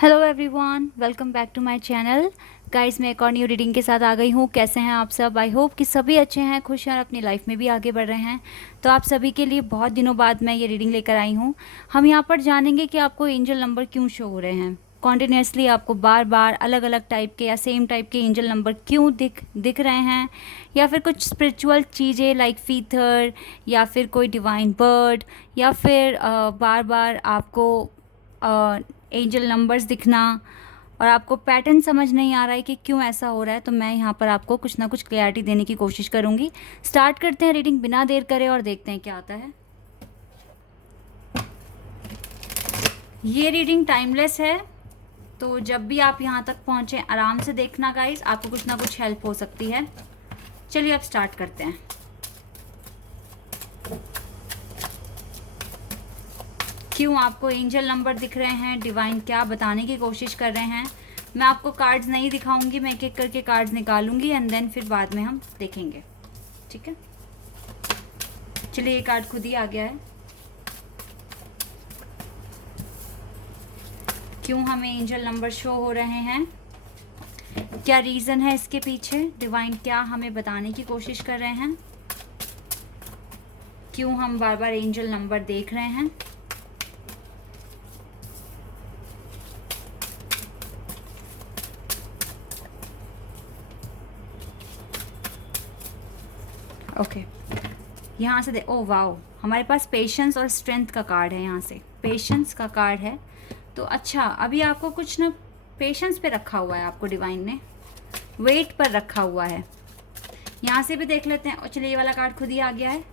Hello everyone, welcome back to my channel. Guys, मैं एक और न्यू रीडिंग के साथ आ गई हूँ। कैसे हैं आप सब? आई होप कि सभी अच्छे हैं, खुश हैं और अपनी लाइफ में भी आगे बढ़ रहे हैं। तो आप सभी के लिए बहुत दिनों बाद मैं ये रीडिंग लेकर आई हूँ। हम यहाँ पर जानेंगे कि आपको एंजल नंबर क्यों शो हो रहे हैं। कॉन्टिन्यूसली आपको बार बार अलग अलग टाइप के या सेम टाइप के एंजल नंबर क्यों दिख रहे हैं, या फिर कुछ स्पिरिचुअल चीज़ें लाइक फीथर, या फिर कोई डिवाइन बर्ड, या फिर बार बार आपको एंजल नंबर्स दिखना और आपको पैटर्न समझ नहीं आ रहा है कि क्यों ऐसा हो रहा है। तो मैं यहाँ पर आपको कुछ ना कुछ क्लैरिटी देने की कोशिश करूँगी। स्टार्ट करते हैं रीडिंग बिना देर करे और देखते हैं क्या आता है। ये रीडिंग टाइमलेस है, तो जब भी आप यहाँ तक पहुँचे आराम से देखना गाइस, आपको कुछ ना कुछ हेल्प हो सकती है। चलिए अब स्टार्ट करते हैं। क्यों आपको एंजल नंबर दिख रहे हैं, डिवाइन क्या बताने की कोशिश कर रहे हैं। मैं आपको कार्ड्स नहीं दिखाऊंगी, मैं एक एक करके कार्ड्स निकालूंगी एंड देन फिर बाद में हम देखेंगे, ठीक है। चलिए, ये कार्ड खुद ही आ गया है। क्यों हमें एंजल नंबर शो हो रहे हैं, क्या रीज़न है इसके पीछे, डिवाइन क्या हमें बताने की कोशिश कर रहे हैं, क्यों हम बार बार एंजल नंबर देख रहे हैं। ओके, यहाँ से ओ वाओ, हमारे पास पेशेंस और स्ट्रेंथ का कार्ड है। यहाँ से पेशेंस का कार्ड है। तो अच्छा, अभी आपको कुछ ना पेशेंस पे रखा हुआ है, आपको डिवाइन ने वेट पर रखा हुआ है। यहाँ से भी देख लेते हैं। और चलिए, ये वाला कार्ड खुद ही आ गया है।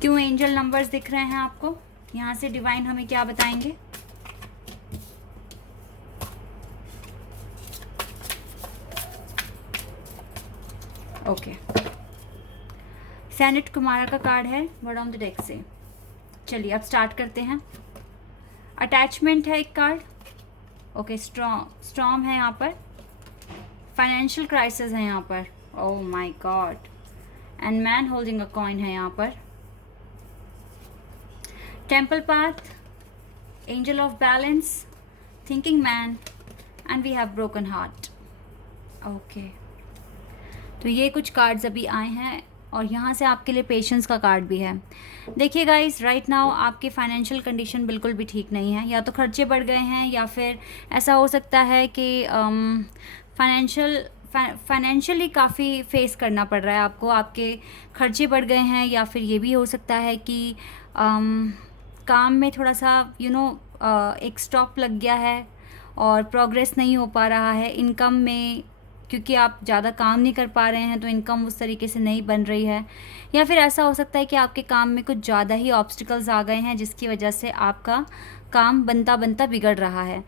क्यों एंजल नंबर्स दिख रहे हैं आपको, यहाँ से डिवाइन हमें क्या बताएंगे। ओके, सैनेट कुमारा का कार्ड है वर्ड ऑन द डेक से। चलिए अब स्टार्ट करते हैं। अटैचमेंट है एक कार्ड। ओके, स्टॉर्म है यहाँ पर। फाइनेंशियल क्राइसिस है यहाँ पर। Oh my God. And man holding a coin है यहाँ पर। Temple path, angel of balance, thinking man, and we have broken heart. Okay, तो ये कुछ कार्ड्स अभी आए हैं और यहाँ से आपके लिए पेशेंस का कार्ड भी है। देखिए गाइस, राइट नाउ आपकी फाइनेंशियल कंडीशन बिल्कुल भी ठीक नहीं है। या तो खर्चे बढ़ गए हैं, या फिर ऐसा हो सकता है कि फाइनेंशियली काफ़ी फेस करना पड़ रहा है आपको। आपके खर्चे बढ़ गए हैं, या फिर ये भी हो सकता है कि काम में थोड़ा सा एक स्टॉप लग गया है और प्रोग्रेस नहीं हो पा रहा है इनकम में, क्योंकि आप ज़्यादा काम नहीं कर पा रहे हैं तो इनकम उस तरीके से नहीं बन रही है। या फिर ऐसा हो सकता है कि आपके काम में कुछ ज़्यादा ही ऑब्स्टिकल्स आ गए हैं, जिसकी वजह से आपका काम बनता बनता बिगड़ रहा है।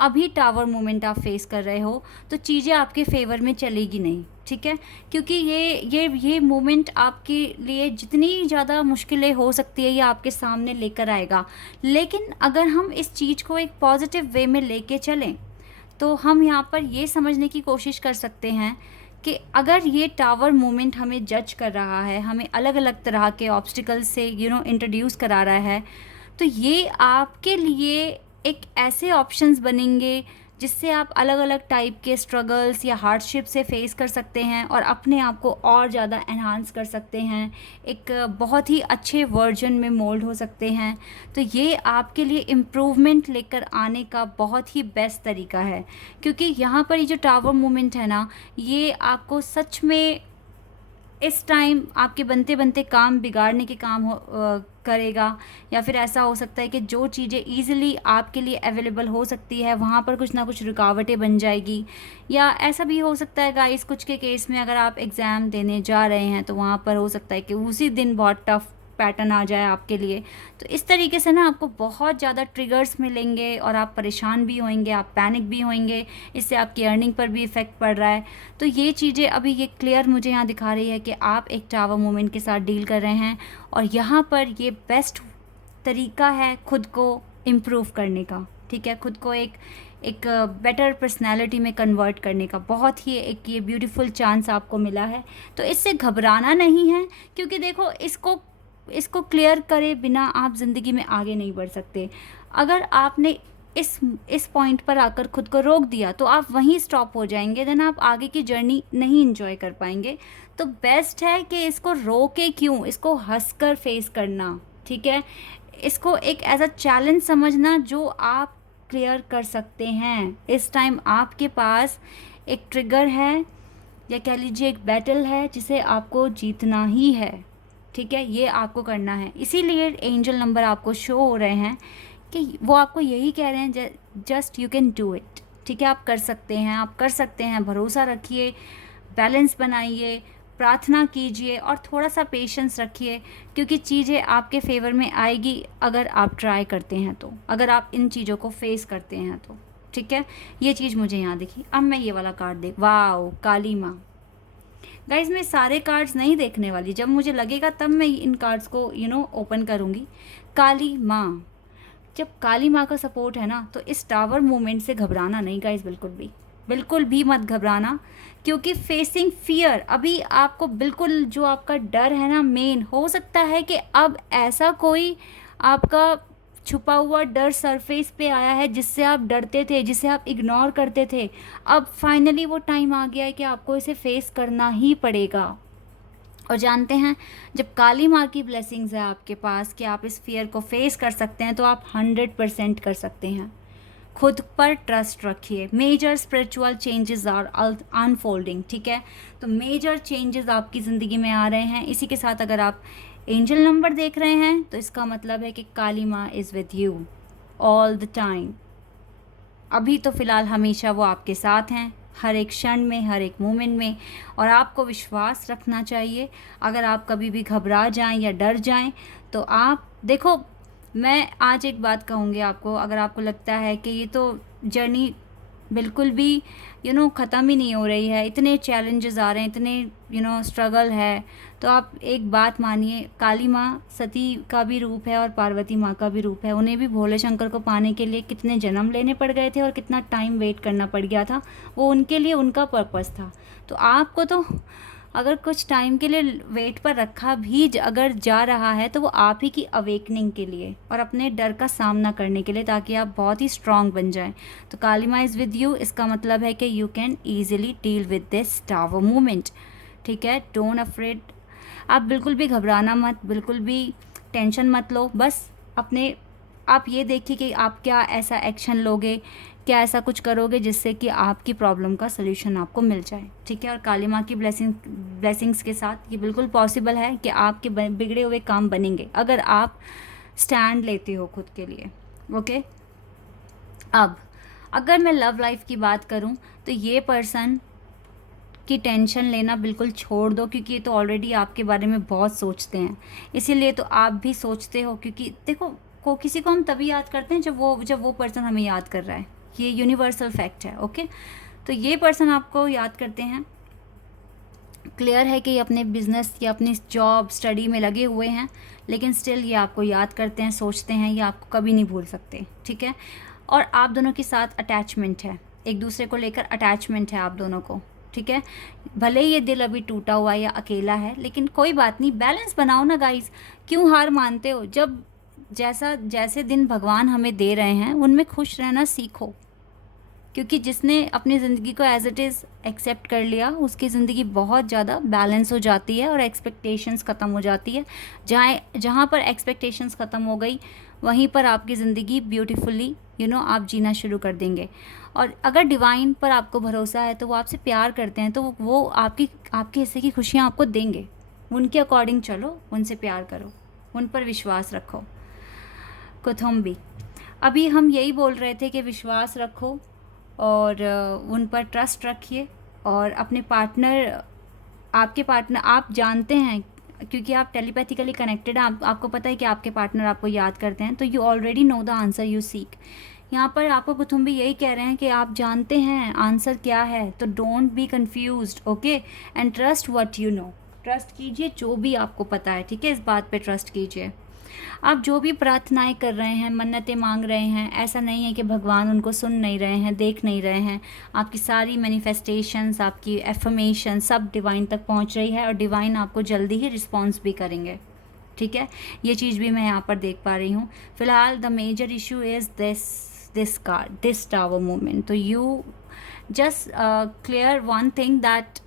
अभी टावर मूवमेंट आप फेस कर रहे हो, तो चीज़ें आपके फेवर में चलेगी नहीं, ठीक है। क्योंकि ये मूवमेंट आपके लिए जितनी ज़्यादा मुश्किलें हो सकती है, ये आपके सामने लेकर आएगा। लेकिन अगर हम इस चीज़ को एक पॉजिटिव वे में लेके चलें, तो हम यहाँ पर ये समझने की कोशिश कर सकते हैं कि अगर ये टावर मूवमेंट हमें जज कर रहा है, हमें अलग अलग तरह के ऑब्स्टिकल्स से इंट्रोड्यूस करा रहा है, तो ये आपके लिए एक ऐसे ऑप्शंस बनेंगे जिससे आप अलग अलग टाइप के स्ट्रगल्स या हार्डशिप से फेस कर सकते हैं और अपने आप को और ज़्यादा एनहांस कर सकते हैं, एक बहुत ही अच्छे वर्जन में मोल्ड हो सकते हैं। तो ये आपके लिए इम्प्रूवमेंट लेकर आने का बहुत ही बेस्ट तरीका है, क्योंकि यहाँ पर ये जो टावर मूवमेंट है ना, ये आपको सच में इस टाइम आपके बनते बनते काम बिगाड़ने के काम करेगा। या फिर ऐसा हो सकता है कि जो चीज़ें ईज़िली आपके लिए अवेलेबल हो सकती है, वहाँ पर कुछ ना कुछ रुकावटें बन जाएगी। या ऐसा भी हो सकता है गाइस, कुछ के केस में अगर आप एग्ज़ाम देने जा रहे हैं तो वहाँ पर हो सकता है कि उसी दिन बहुत टफ पैटर्न आ जाए आपके लिए। तो इस तरीके से ना आपको बहुत ज़्यादा ट्रिगर्स मिलेंगे और आप परेशान भी होंगे, आप पैनिक भी होंगे। इससे आपकी अर्निंग पर भी इफ़ेक्ट पड़ रहा है। तो ये चीज़ें अभी ये क्लियर मुझे यहाँ दिखा रही है कि आप एक टावर मूवमेंट के साथ डील कर रहे हैं, और यहाँ पर ये बेस्ट तरीका है खुद को इम्प्रूव करने का, ठीक है। खुद को एक बेटर पर्सनैलिटी में कन्वर्ट करने का बहुत ही एक ये ब्यूटीफुल चांस आपको मिला है। तो इससे घबराना नहीं है, क्योंकि देखो, इसको इसको क्लियर करे बिना आप ज़िंदगी में आगे नहीं बढ़ सकते। अगर आपने इस पॉइंट पर आकर खुद को रोक दिया तो आप वहीं स्टॉप हो जाएंगे, देन आप आगे की जर्नी नहीं इंजॉय कर पाएंगे। तो बेस्ट है कि इसको रोके क्यों, इसको हंसकर फेस करना, ठीक है। इसको एक एज अ चैलेंज समझना जो आप क्लियर कर सकते हैं। इस टाइम आपके पास एक ट्रिगर है या कह लीजिए एक बैटल है जिसे आपको जीतना ही है, ठीक है। ये आपको करना है, इसीलिए एंजल नंबर आपको शो हो रहे हैं कि वो आपको यही कह रहे हैं, just you can do it, ठीक है। आप कर सकते हैं, आप कर सकते हैं। भरोसा रखिए, बैलेंस बनाइए, प्रार्थना कीजिए और थोड़ा सा पेशेंस रखिए, क्योंकि चीज़ें आपके फेवर में आएगी अगर आप ट्राई करते हैं तो, अगर आप इन चीज़ों को फेस करते हैं तो, ठीक है। ये चीज़ मुझे यहाँ दिखी। अब मैं ये वाला कार्ड देख, वाओ, काली माँ। गाइज मैं सारे कार्ड्स नहीं देखने वाली, जब मुझे लगेगा तब मैं इन कार्ड्स को ओपन करूँगी। काली माँ, जब काली माँ का सपोर्ट है ना, तो इस टावर मूवमेंट से घबराना नहीं गाइज, बिल्कुल भी मत घबराना, क्योंकि फेसिंग फियर अभी आपको बिल्कुल, जो आपका डर है ना मेन, हो सकता है कि अब ऐसा कोई आपका छुपा हुआ डर सरफेस पे आया है जिससे आप डरते थे, जिसे आप इग्नोर करते थे। अब फाइनली वो टाइम आ गया है कि आपको इसे फेस करना ही पड़ेगा। और जानते हैं, जब काली माँ की ब्लेसिंग्स है आपके पास कि आप इस फियर को फेस कर सकते हैं, तो आप 100% कर सकते हैं। खुद पर ट्रस्ट रखिए। Major spiritual changes are unfolding, ठीक है। तो मेजर चेंजेस आपकी ज़िंदगी में आ रहे हैं। इसी के साथ अगर आप एंजल नंबर देख रहे हैं तो इसका मतलब है कि काली माँ is with you all the time. अभी तो फ़िलहाल हमेशा वो आपके साथ हैं, हर एक क्षण में, हर एक मोमेंट में। और आपको विश्वास रखना चाहिए। अगर आप कभी भी घबरा जाएं या डर जाएं तो आप देखो, मैं आज एक बात कहूँगी आपको, अगर आपको लगता है कि ये तो जर्नी बिल्कुल भी ख़त्म ही नहीं हो रही है, इतने चैलेंजेस आ रहे हैं, इतने स्ट्रगल है, तो आप एक बात मानिए, काली माँ सती का भी रूप है और पार्वती माँ का भी रूप है। उन्हें भी भोले शंकर को पाने के लिए कितने जन्म लेने पड़ गए थे और कितना टाइम वेट करना पड़ गया था, वो उनके लिए उनका पर्पस था। तो आपको तो अगर कुछ टाइम के लिए वेट पर रखा भी अगर जा रहा है, तो वो आप ही की अवेकनिंग के लिए और अपने डर का सामना करने के लिए, ताकि आप बहुत ही स्ट्रांग बन जाएं। तो काली माँ इज़ विद यू, इसका मतलब है कि you can easily deal with this tower movement, ठीक है। डोंट अफ्रेड, आप बिल्कुल भी घबराना मत, बिल्कुल भी टेंशन मत लो। बस अपने आप ये देखिए कि आप क्या ऐसा एक्शन लोगे, क्या ऐसा कुछ करोगे जिससे कि आपकी प्रॉब्लम का सलूशन आपको मिल जाए, ठीक है। और काली माँ की ब्लेसिंग्स के साथ ये बिल्कुल पॉसिबल है कि आपके बिगड़े हुए काम बनेंगे, अगर आप स्टैंड लेते हो खुद के लिए, ओके। अब अगर मैं लव लाइफ की बात करूँ तो ये पर्सन की टेंशन लेना बिल्कुल छोड़ दो, क्योंकि ये तो ऑलरेडी आपके बारे में बहुत सोचते हैं, इसीलिए तो आप भी सोचते हो। क्योंकि देखो, किसी को हम तभी याद करते हैं जब वो पर्सन हमें याद कर रहा है, ये यूनिवर्सल फैक्ट है, ओके। तो ये पर्सन आपको याद करते हैं, क्लियर है कि ये अपने बिजनेस या अपनी जॉब स्टडी में लगे हुए हैं, लेकिन स्टिल ये आपको याद करते हैं, सोचते हैं, ये आपको कभी नहीं भूल सकते, ठीक है। और आप दोनों के साथ अटैचमेंट है, एक दूसरे को लेकर अटैचमेंट है आप दोनों को, ठीक है। भले ही ये दिल अभी टूटा हुआ या अकेला है, लेकिन कोई बात नहीं, बैलेंस बनाओ ना गाइस, क्यों हार मानते हो। जब जैसे दिन भगवान हमें दे रहे हैं उनमें खुश रहना सीखो, क्योंकि जिसने अपनी ज़िंदगी को एज इट इज़ एक्सेप्ट कर लिया, उसकी ज़िंदगी बहुत ज़्यादा बैलेंस हो जाती है और एक्सपेक्टेशंस ख़त्म हो जाती है। जहाँ पर एक्सपेक्टेशंस ख़त्म हो गई, वहीं पर आपकी ज़िंदगी ब्यूटीफुली आप जीना शुरू कर देंगे। और अगर डिवाइन पर आपको भरोसा है, तो वो आपसे प्यार करते हैं, तो वो आपके हिस्से की खुशियाँ आपको देंगे। उनके अकॉर्डिंग चलो, उनसे प्यार करो, उन पर विश्वास रखो। कुथुम्बी, अभी हम यही बोल रहे थे कि विश्वास रखो और उन पर ट्रस्ट रखिए। और अपने आपके पार्टनर आप जानते हैं, क्योंकि आप टेलीपैथिकली कनेक्टेड हैं, आपको पता है कि आपके पार्टनर आपको याद करते हैं, तो you already know the answer you seek. यहाँ पर आपको कुथुम्बी यही कह रहे हैं कि आप जानते हैं आंसर क्या है, तो don't be confused, okay, and trust what you know. Trust कीजिए जो भी आपको पता है, ठीक है, इस बात पे ट्रस्ट कीजिए। आप जो भी प्रार्थनाएं कर रहे हैं, मन्नतें मांग रहे हैं, ऐसा नहीं है कि भगवान उनको सुन नहीं रहे हैं, देख नहीं रहे हैं। आपकी सारी मैनिफेस्टेशंस, आपकी एफर्मेशन सब डिवाइन तक पहुंच रही है और डिवाइन आपको जल्दी ही रिस्पॉन्स भी करेंगे, ठीक है, ये चीज़ भी मैं यहाँ पर देख पा रही हूँ। फ़िलहाल the major issue is this card, this tower movement. तो you just clear one thing that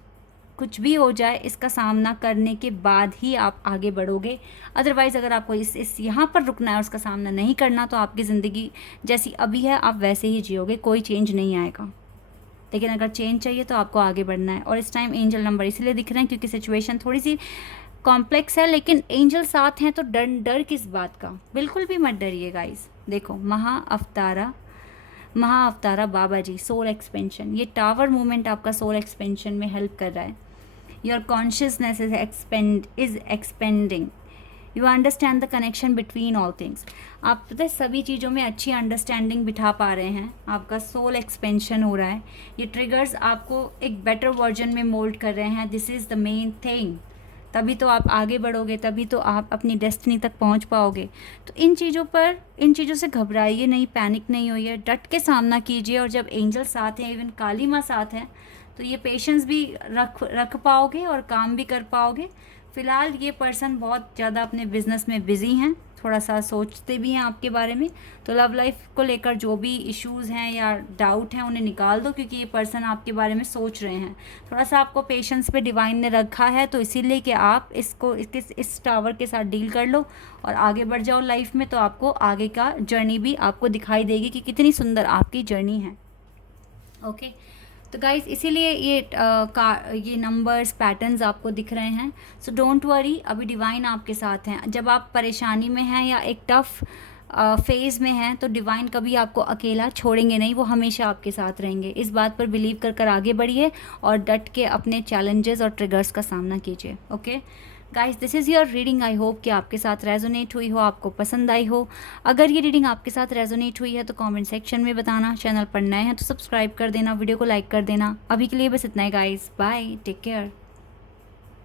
कुछ भी हो जाए इसका सामना करने के बाद ही आप आगे बढ़ोगे। अदरवाइज़ अगर आपको इस यहाँ पर रुकना है, उसका सामना नहीं करना, तो आपकी ज़िंदगी जैसी अभी है आप वैसे ही जियोगे, कोई चेंज नहीं आएगा। लेकिन अगर चेंज चाहिए तो आपको आगे बढ़ना है। और इस टाइम एंजल नंबर इसलिए दिख रहे हैं क्योंकि सिचुएशन थोड़ी सी कॉम्प्लेक्स है, लेकिन एंजल साथ हैं तो डर किस बात का, बिल्कुल भी मत डरिए गाइस। देखो महाअवतारा बाबा जी, सोल एक्सपेंशन, ये टावर मूवमेंट आपका सोल एक्सपेंशन में हेल्प कर रहा है। Your consciousness is expanding, you understand the connection between all things. आप पता है सभी चीज़ों में अच्छी अंडरस्टैंडिंग बिठा पा रहे हैं, आपका सोल एक्सपेंशन हो रहा है। ये ट्रिगर्स आपको एक बेटर वर्जन में मोल्ड कर रहे हैं, this is the main thing. तभी तो आप आगे बढ़ोगे, तभी तो आप अपनी डेस्टिनी तक पहुंच पाओगे। तो इन चीज़ों से घबराइए नहीं, पैनिक नहीं होइए, डट के सामना कीजिए। और जब एंजल साथ हैं, इवन काली माँ साथ हैं, तो ये पेशेंस भी रख पाओगे और काम भी कर पाओगे। फ़िलहाल ये पर्सन बहुत ज़्यादा अपने बिज़नेस में बिज़ी हैं, थोड़ा सा सोचते भी हैं आपके बारे में। तो लव लाइफ को लेकर जो भी इश्यूज़ हैं या डाउट हैं उन्हें निकाल दो, क्योंकि ये पर्सन आपके बारे में सोच रहे हैं। थोड़ा सा आपको पेशेंस पे डिवाइन ने रखा है, तो इसीलिए कि आप इस टावर के साथ डील कर लो और आगे बढ़ जाओ लाइफ में। तो आपको आगे का जर्नी भी आपको दिखाई देगी कि कितनी सुंदर आपकी जर्नी है। ओके, तो गाइस इसीलिए ये नंबर्स पैटर्न्स आपको दिख रहे हैं। सो डोंट वरी, अभी डिवाइन आपके साथ हैं। जब आप परेशानी में हैं या एक टफ फेज़ में हैं, तो डिवाइन कभी आपको अकेला छोड़ेंगे नहीं, वो हमेशा आपके साथ रहेंगे। इस बात पर बिलीव कर आगे बढ़िए और डट के अपने चैलेंजेस और ट्रिगर्स का सामना कीजिए। Okay guys, this is your reading. I hope कि आपके साथ रेजोनेट हुई हो, आपको पसंद आई हो। अगर ये रीडिंग आपके साथ रेजोनेट हुई है तो कमेंट सेक्शन में बताना। चैनल पर नए हैं तो सब्सक्राइब कर देना, वीडियो को लाइक कर देना। अभी के लिए बस इतना ही गाइस, बाय, टेक केयर।